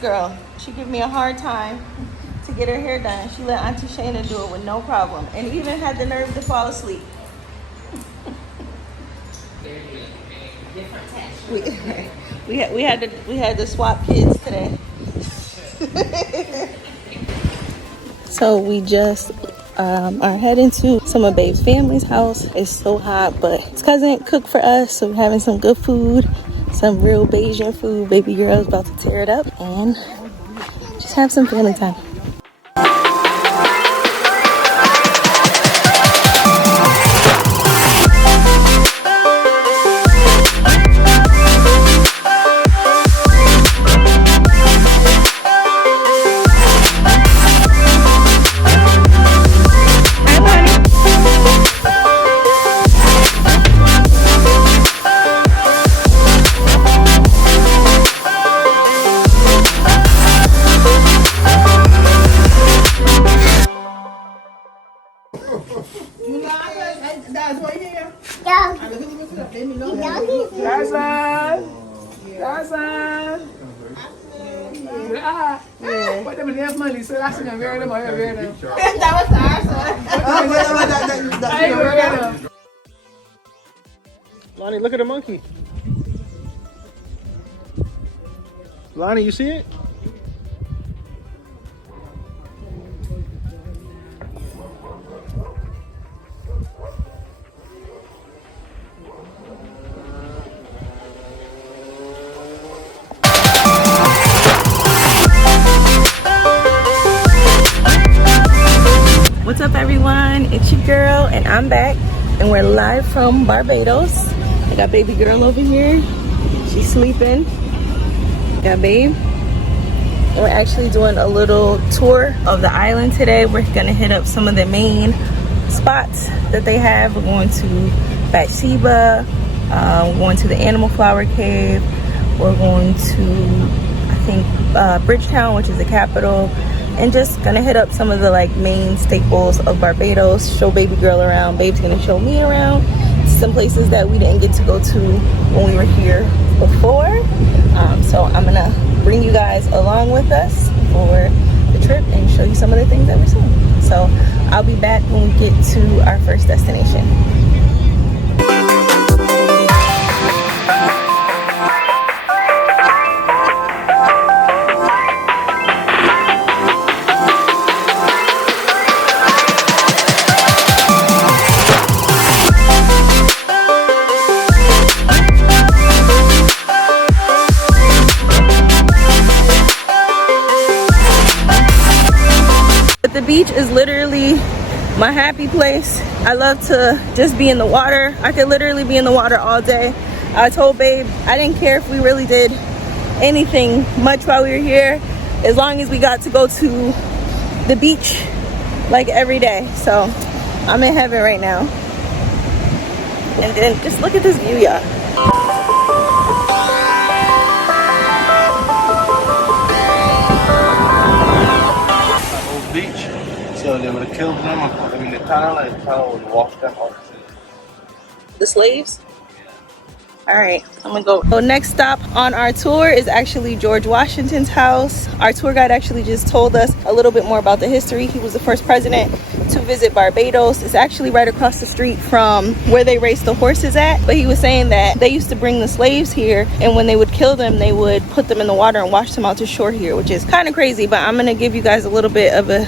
girl. She give me a hard time to get her hair done. She let Auntie Shayna do it with no problem, and even had the nerve to fall asleep. We had to swap kids today. So we just are heading to some of Babe's family's house. It's so hot, but his cousin cooked for us, so we're having some good food, some real Bayesian food. Baby girl's about to tear it up and just have some family time. Lonnie, look at the monkey. Lonnie, you see it? What's up, everyone? It's your girl, and I'm back, and we're live from Barbados. I got baby girl over here. She's sleeping. Got Babe. And we're actually doing a little tour of the island today. We're gonna hit up some of the main spots that they have. We're going to Bathsheba. We're going to the Animal Flower Cave. We're going to, I think, Bridgetown, which is the capital. And just gonna hit up some of the like main staples of Barbados, show baby girl around. Babe's gonna show me around some places that we didn't get to go to when we were here before. So I'm gonna bring you guys along with us for the trip and show you some of the things that we're seeing. So I'll be back when we get to our first destination. The beach is literally my happy place. I love to just be in the water. I could literally be in the water all day. I told Babe I didn't care if we really did anything much while we were here, as long as we got to go to the beach like every day. So I'm in heaven right now. And then just look at this view, y'all. Beach. So they would have killed them. I mean, the tunnel would wash them off. The slaves? All right, I'm gonna go. So next stop on our tour is actually George Washington's house. Our tour guide actually just told us a little bit more about the history. He was the first president to visit Barbados. It's actually right across the street from where they race the horses at. But he was saying that they used to bring the slaves here, and when they would kill them, they would put them in the water and wash them out to shore here, which is kind of crazy. But I'm gonna give you guys a little bit of a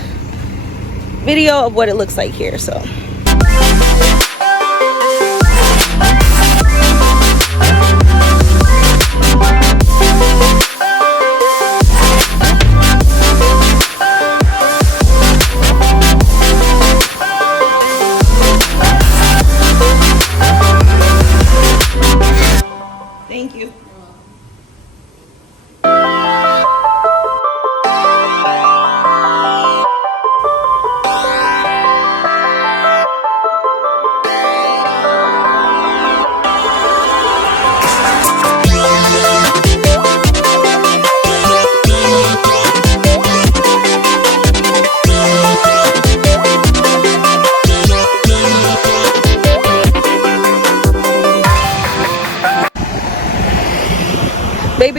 video of what it looks like here. So thank you.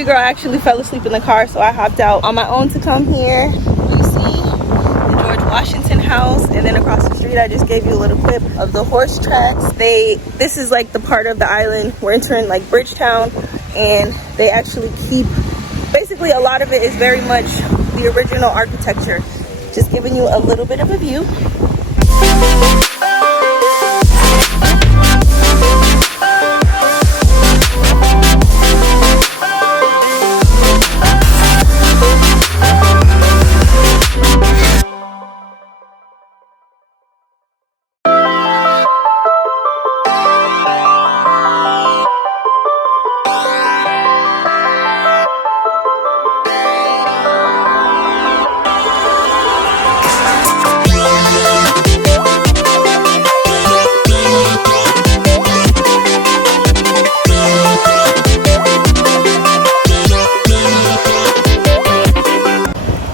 baby girl actually fell asleep in the car, so I hopped out on my own to come here. You see the George Washington House, and then across the street I just gave you a little clip of the horse tracks. This is like the part of the island we're entering, like Bridgetown, and they actually keep, basically a lot of it is very much the original architecture. Just giving you a little bit of a view.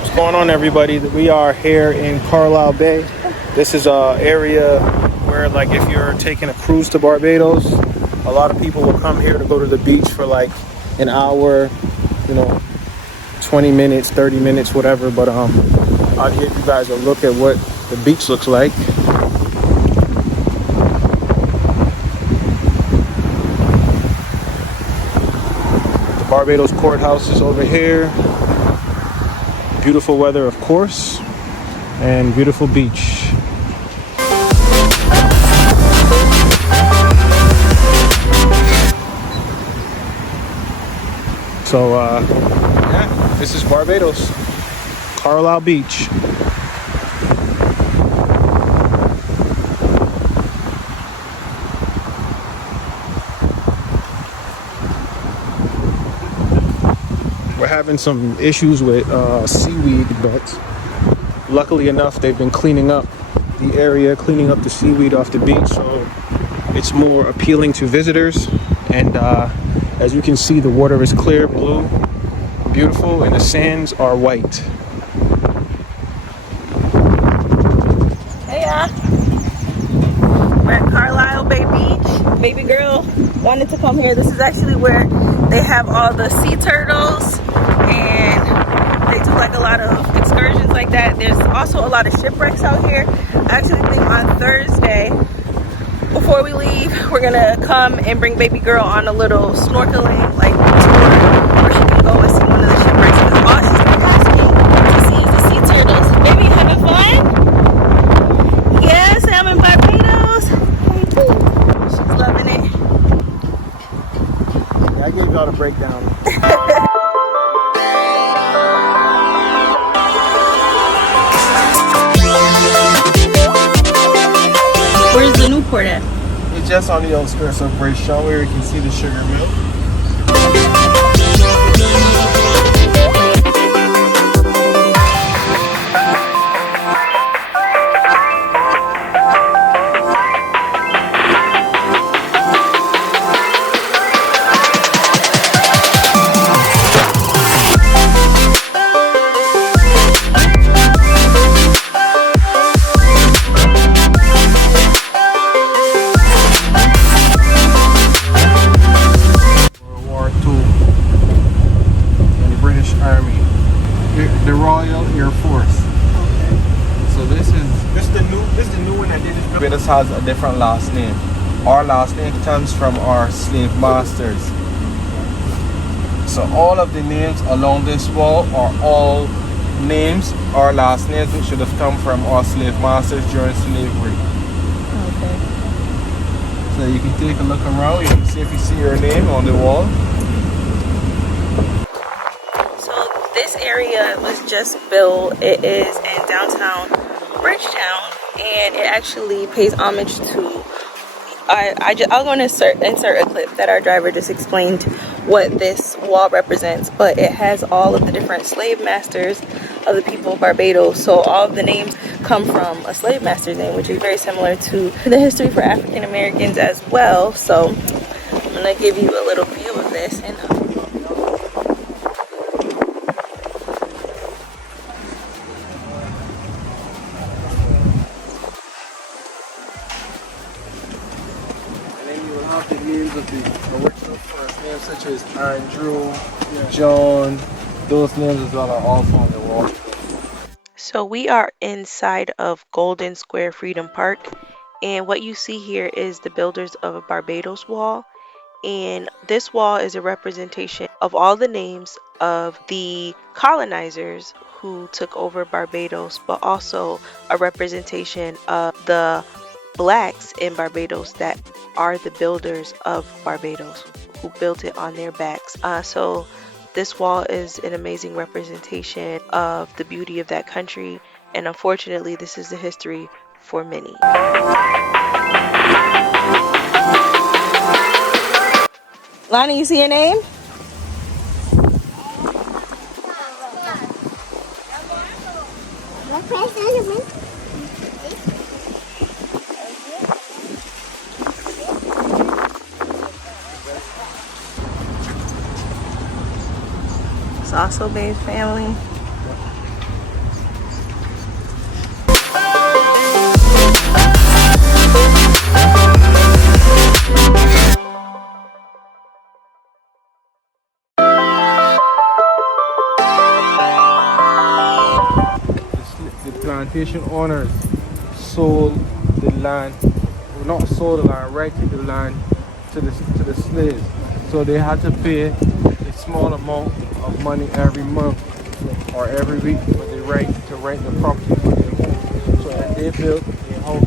What's going on, everybody? We are here in Carlisle Bay. This is an area where, like, if you're taking a cruise to Barbados, a lot of people will come here to go to the beach for like an hour, you know, 20 minutes, 30 minutes, whatever. But I'll give you guys a look at what the beach looks like. Barbados Courthouse is over here. Beautiful weather, of course, and beautiful beach. So, yeah, this is Barbados, Carlisle Beach. We're having some issues with seaweed, but luckily enough, they've been cleaning up the area, cleaning up the seaweed off the beach, so it's more appealing to visitors. And as you can see, the water is clear blue, beautiful, and the sands are white. Hey y'all, we're at Carlisle Bay Beach. Baby girl wanted to come here. This is actually where they have all the sea turtles, and they do like a lot of excursions like that. There's also a lot of shipwrecks out here. I actually think on Thursday, before we leave, we're gonna come and bring baby girl on a little snorkeling like tour where she can go and see one of the shipwrecks. Because all she's been asking to see is the sea turtles. Baby, you having fun? Yes, I'm in Barbados. She's loving it. Yeah, I gave y'all the breakdown. Where's the Newport at? It's just on the outskirts of Bridgetown where you can see the sugar mill. The Royal Air Force. So this is the new one that they just built. Barbados has a different last name. Our last name comes from our slave masters. So all of the names along this wall are all names, our last names, which should have come from our slave masters during slavery. Okay. So you can take a look around, you can see if you see your name on the wall. This area was just built. It is in downtown Bridgetown, and it actually pays homage to I'm going to insert a clip that our driver just explained what this wall represents, but it has all of the different slave masters of the people of Barbados. So all of the names come from a slave master's name, which is very similar to the history for African Americans as well. So I'm going to give you a little view of this. And then you will have the names of the original first names, such as Andrew, John. Those names as well are all found in the wall. So we are inside of Golden Square Freedom Park, and what you see here is the builders of a Barbados wall. And this wall is a representation of all the names of the colonizers who took over Barbados, but also a representation of the blacks in Barbados that are the builders of Barbados, who built it on their backs. So this wall is an amazing representation of the beauty of that country, and unfortunately this is the history for many. Lonnie, you see your name? It's also Babe's family. The plantation owners sold the land, well, not sold the land, rented the land to the slaves. So they had to pay a small amount of money every month or every week for the right to rent the property for their home. So then they built a house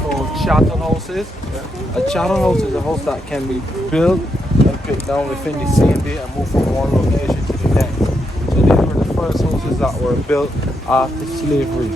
called chattel houses. A chattel house is a house that can be built and put down within the same day and move from one location to the next. So these were the first houses that were built after slavery.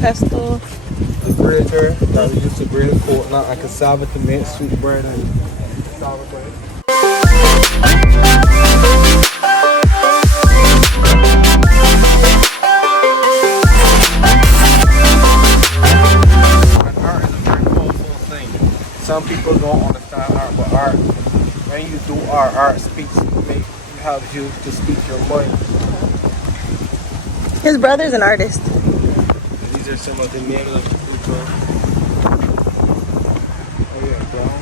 Pestle. The grater that we used to grate coconut and cassava to make sweet bread and cassava bread. And art is a very powerful thing. Some people don't understand art, but art, when you do art speaks, it helps you to speak your mind. His brother's an artist. These are some of the names of the people. Oh yeah, brown.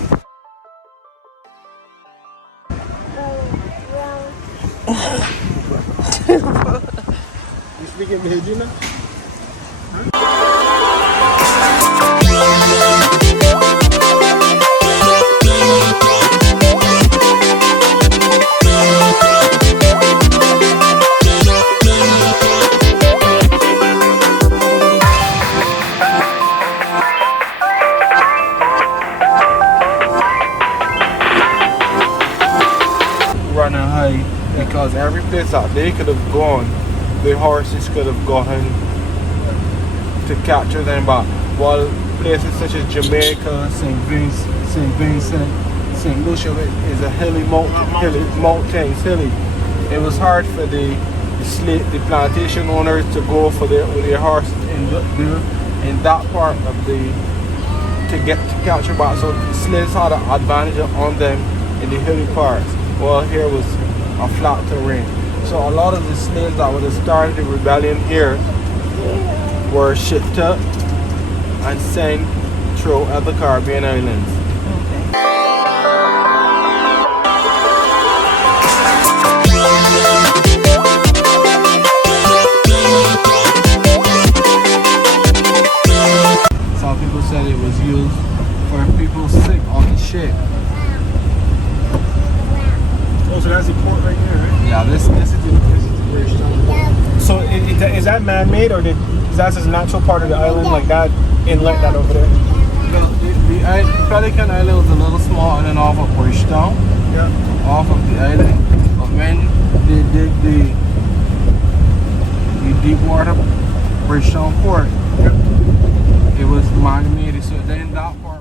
You speaking Mahajina? Running high because every place that they could have gone, the horses could have gone to capture them. But while places such as Jamaica, St. Vincent, St. Lucia is a hilly mountain, hilly. It was hard for the plantation owners to go with their horses in that part of to capture back. So the slaves had an advantage on them in the hilly parts. Well, here was a flat terrain. So a lot of the slaves that would have started the rebellion here were shipped up and sent through other Caribbean islands. Is that man-made or is that just a natural part of the island, like that inlet that over there? The Pelican Island was a little small island off of Bridgetown. Yeah. Off of the island. But when they did the deep water Bridgetown port, it was man-made. So then that part.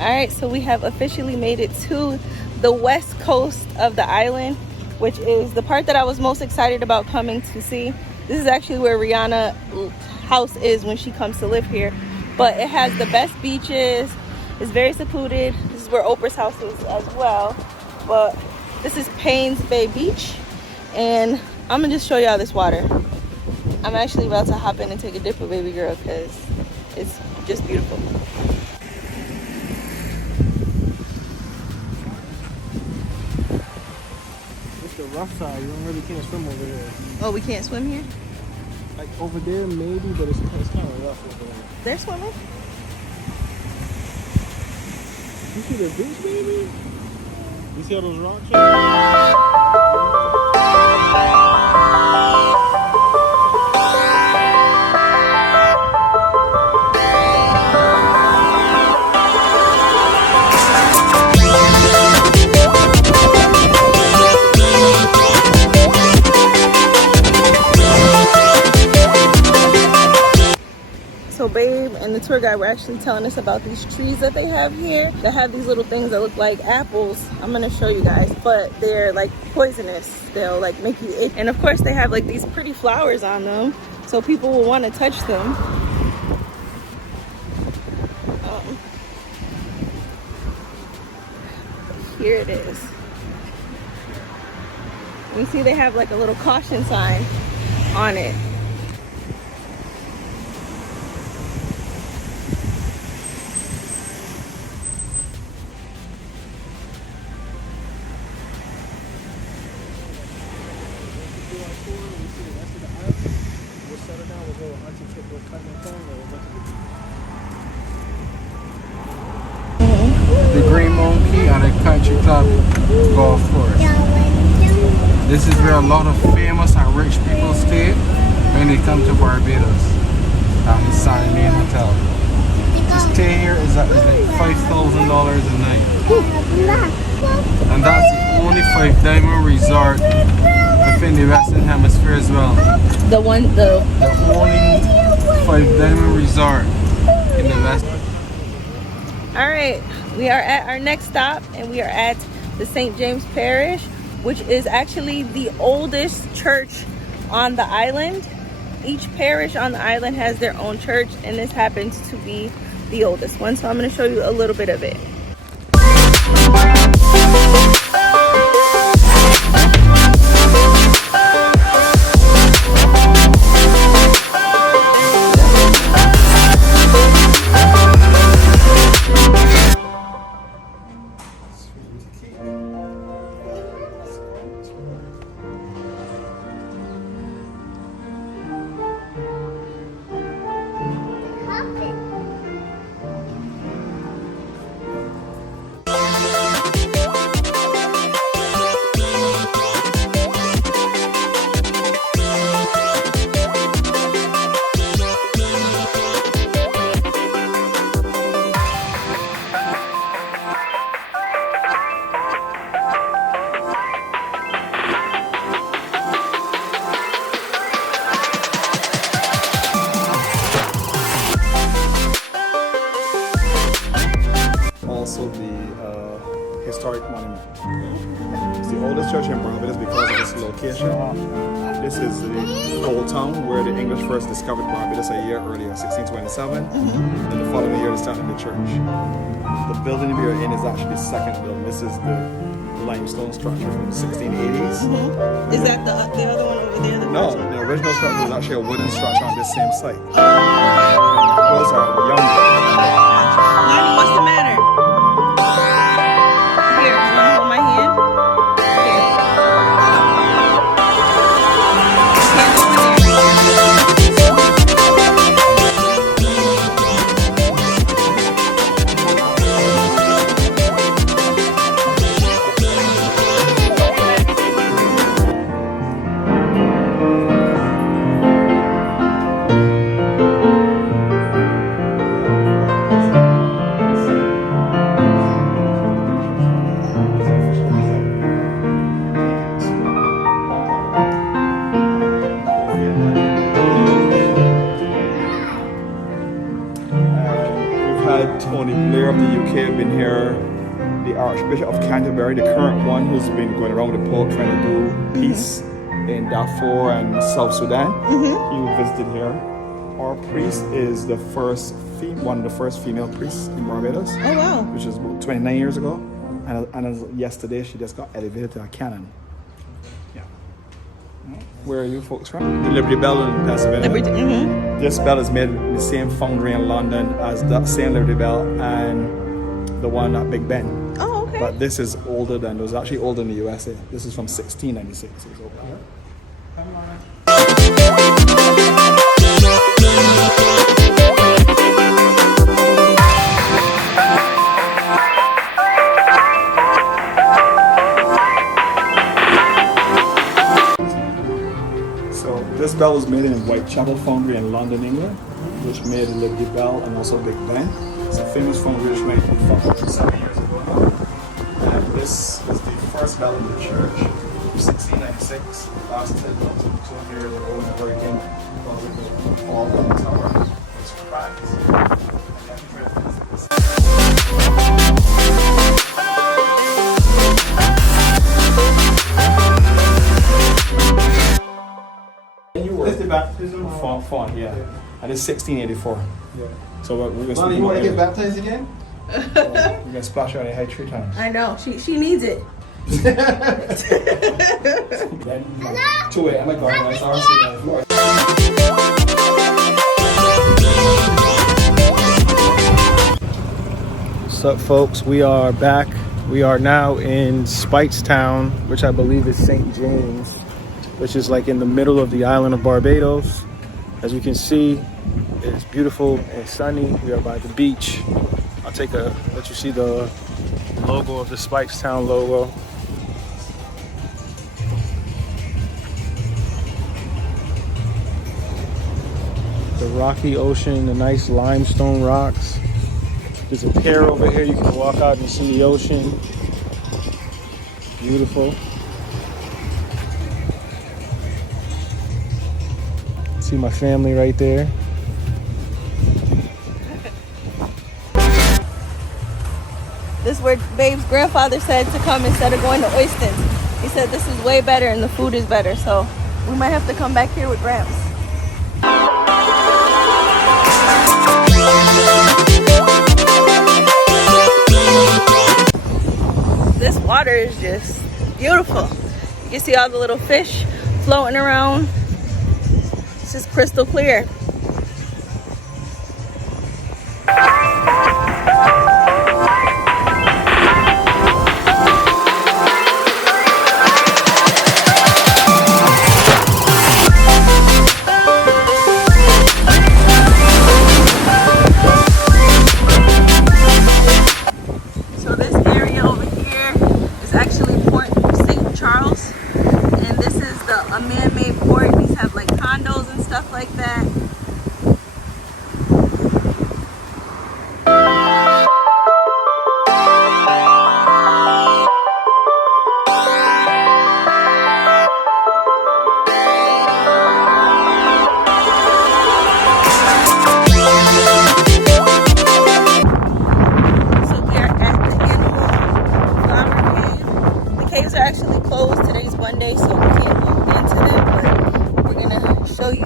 Alright, so we have officially made it to the west coast of the island, which is the part that I was most excited about coming to see. This is actually where Rihanna's house is when she comes to live here. But it has the best beaches. It's very secluded. This is where Oprah's house is as well. But this is Paynes Bay Beach. And I'm going to just show y'all this water. I'm actually about to hop in and take a dip with baby girl because it's just beautiful. The rough side, you don't really can't swim over here. Oh, we can't swim here? Like over there maybe, but it's kind of rough over there. They're swimming? You see the beach, baby? You see all those rocks? So babe and the tour guide were actually telling us about these trees that they have here. They have these little things that look like apples. I'm gonna show you guys, but they're like poisonous. They'll like make you itch. And of course they have like these pretty flowers on them, so people will want to touch them. Here it is. You see they have like a little caution sign on it. The Green Monkey and the Country Club golf course. This is where a lot of famous and rich people stay when they come to Barbados at the Satindoll Hotel. To stay here is like $5,000 a night. And that's the only 5-diamond resort within the Western Hemisphere as well. The only 5-diamond resort in the West. All right, we are at our next stop and we are at the St. James Parish, which is actually the oldest church on the island. Each parish on the island has their own church, and this happens to be the oldest one. So I'm going to show you a little bit of it. Also the historic monument. It's the oldest church in Barbados because of its location. This is the old town where the English first discovered Barbados a year earlier, 1627. And the following year they started the church. The building we are in is actually the second building. This is the limestone structure from the 1680s. Is that the other one over there? No, the original structure was actually a wooden structure on this same site. Those are younger. Mommy, what's the matter? Here, you want to hold my hand? Here. Can't go in Of the UK have been here. The Archbishop of Canterbury, the current one who's been going around with the Pope trying to do peace in Darfur and South Sudan, he visited here. Our priest is the first one of the first female priests in Barbados. Oh wow! Which is about 29 years ago, and as yesterday she just got elevated to a canon. Yeah. Where are you folks from? The Liberty Bell in Pennsylvania. This bell is made in the same foundry in London as that same Liberty Bell and the one at Big Ben. Oh, okay. But this is older than, it was actually older in the USA. This is from 1696. It's over here. This bell was made in Whitechapel Foundry in London, England, which made the Liberty Bell and also Big Ben. It's a famous foundry which made it 7 years ago now. And this is the first bell in the church, 1696. Lasted up to 2 years ago when the hurricane all on the tower. It's cracked. This is the baptism font, yeah. And it's 1684. Yeah. So we're going to. Mommy, you want to get baptized again? We're going to splash her on the head 3 times. I know. She needs it. To it. I'm like, What's up, folks? We are back. We are now in Speightstown, which I believe is St. James, which is like in the middle of the island of Barbados. As you can see, it's beautiful and sunny. We are by the beach. I'll let you see the logo of the Speightstown logo. The rocky ocean, the nice limestone rocks. There's a pier over here. You can walk out and see the ocean. Beautiful. See my family right there. This is where Babe's grandfather said to come instead of going to Oystons. He said this is way better and the food is better, so we might have to come back here with Gramps. This water is just beautiful. You can see all the little fish floating around. It's just crystal clear. So this area over here is actually Port St. Charles, and this is a man-made port. These have like condos and stuff like that. Caves are actually closed. Today's Monday, so we can't go into them, but we're gonna show you.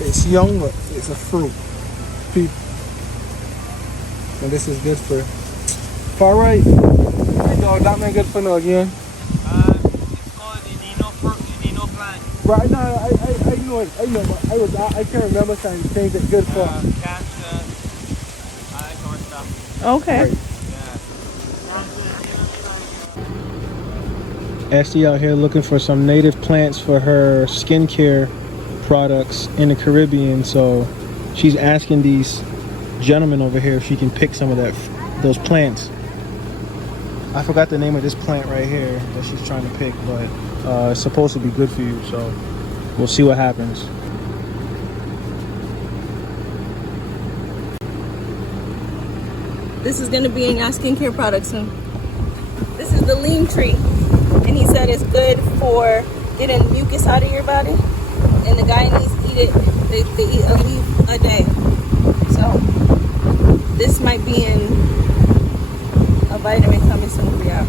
It's young, but it's a fruit. And this is good for far right. Dog, that man good for no again. It's called the Nino plant. Right now, I know it. I know, but I can't remember some things that good for. Cancer, all that kind of stuff. Okay. Right. Yeah. Esty out here looking for some native plants for her skincare products in the Caribbean. So she's asking these gentlemen over here if she can pick some of those plants. I forgot the name of this plant right here that she's trying to pick, but it's supposed to be good for you. So we'll see what happens. This is gonna be in your skincare products soon. This is the lean tree, and he said it's good for getting mucus out of your body. And the guy needs to eat it. They eat a leaf a day. So this might be in a vitamin coming soon for y'all.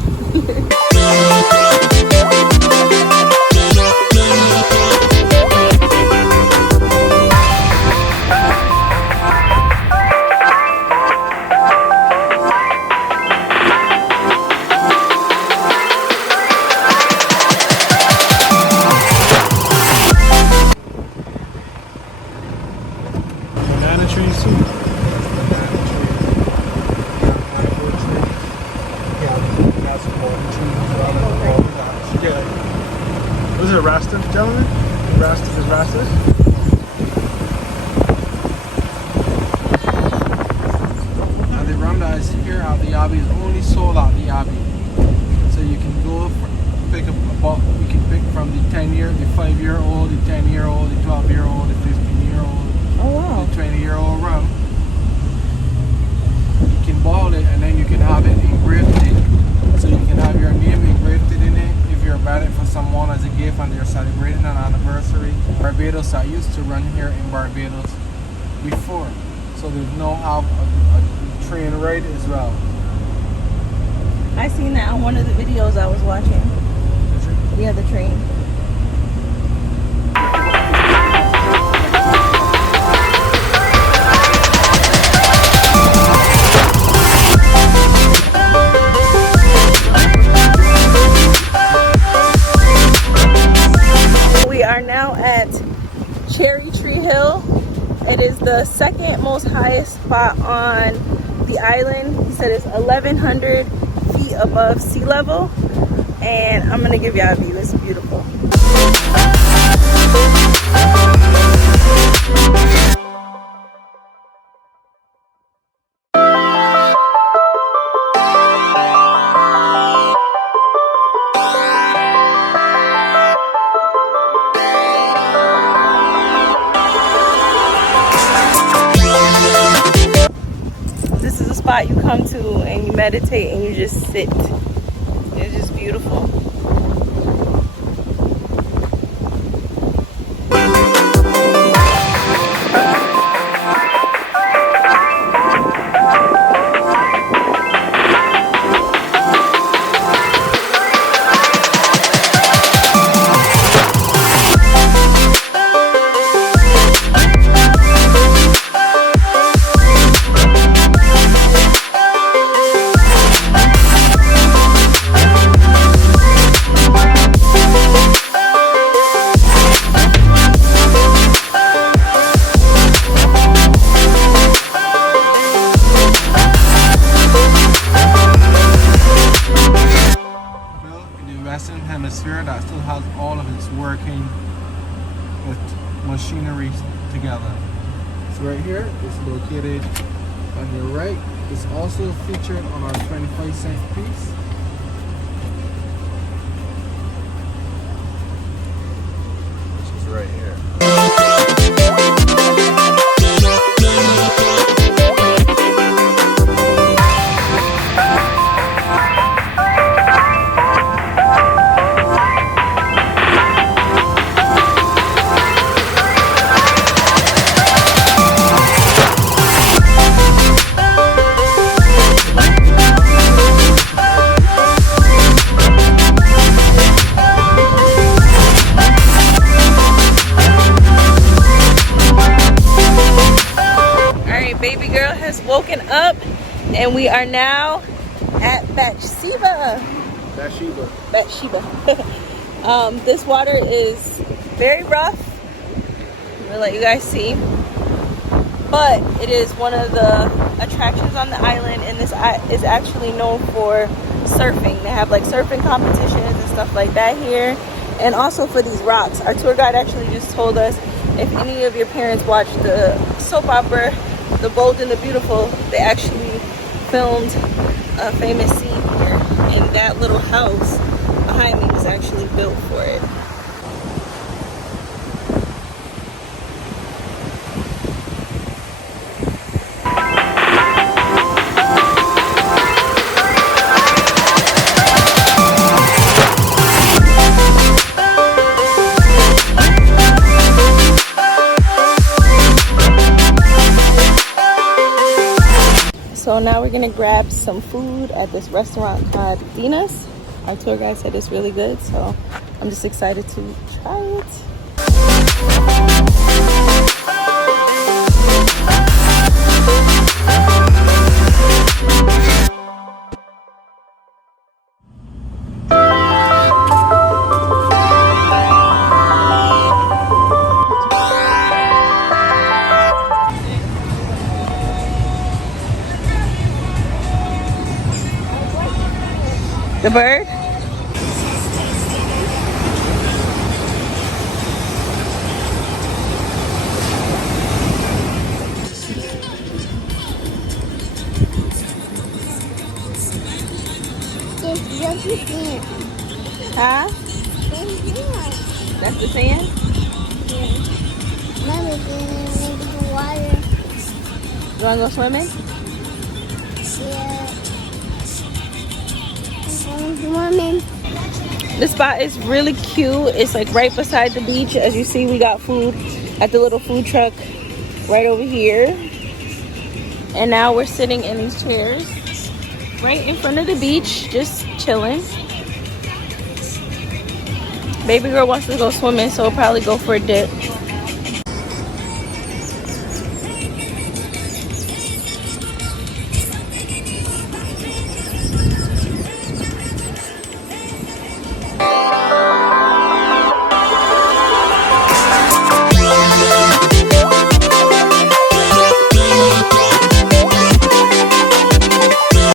Banana trees too. What is it, Rasta, gentlemen? Rasta is Rasta? And the Randa is here at the Abbey, is only sold at the Abbey. So you can go pick up a box, you can pick from the 10-year, the 5-year-old, the 10-year-old, the 12-year-old, the 15-year-old, Oh wow. the 20-year-old rum. You can bottle it and then you can have it engraved. So you can have your name engraved in it if you're buying it for someone as a gift and they're celebrating an anniversary. Barbados, I used to run here in Barbados before. So there's no have a train ride as well. I seen that on one of the videos I was watching. Yeah, the train. We are now at Cherry Tree Hill. It is the second most highest spot on the island. He said it's 1,100 feet above sea level. And I'm gonna give y'all a view. It's beautiful. This is a spot you come to and you meditate and you just sit. It's just beautiful. Hemisphere that still has all of its working with machinery together. So right here is located on your right. It's also featured on our 25-cent piece. Which is right here. just woken up and we are now at Bathsheba. This water is very rough. I'm gonna let you guys see. But it is one of the attractions on the island, and this is actually known for surfing. They have like surfing competitions and stuff like that here, and also for these rocks. Our tour guide actually just told us if any of your parents watched the soap opera The Bold and the Beautiful, they actually filmed a famous scene here, and that little house behind me was actually built for it. So now we're gonna grab some food at this restaurant called Dina's. Our tour guide said it's really good, so I'm just excited to try it. The bird? Huh? That's the sand? Mommy's in the water. You wanna go swimming? Yeah. Swimming. This spot is really cute. It's like right beside the beach. As you see, we got food at the little food truck right over here. And now we're sitting in these chairs right in front of the beach, just chilling. Baby girl wants to go swimming, so we'll probably go for a dip.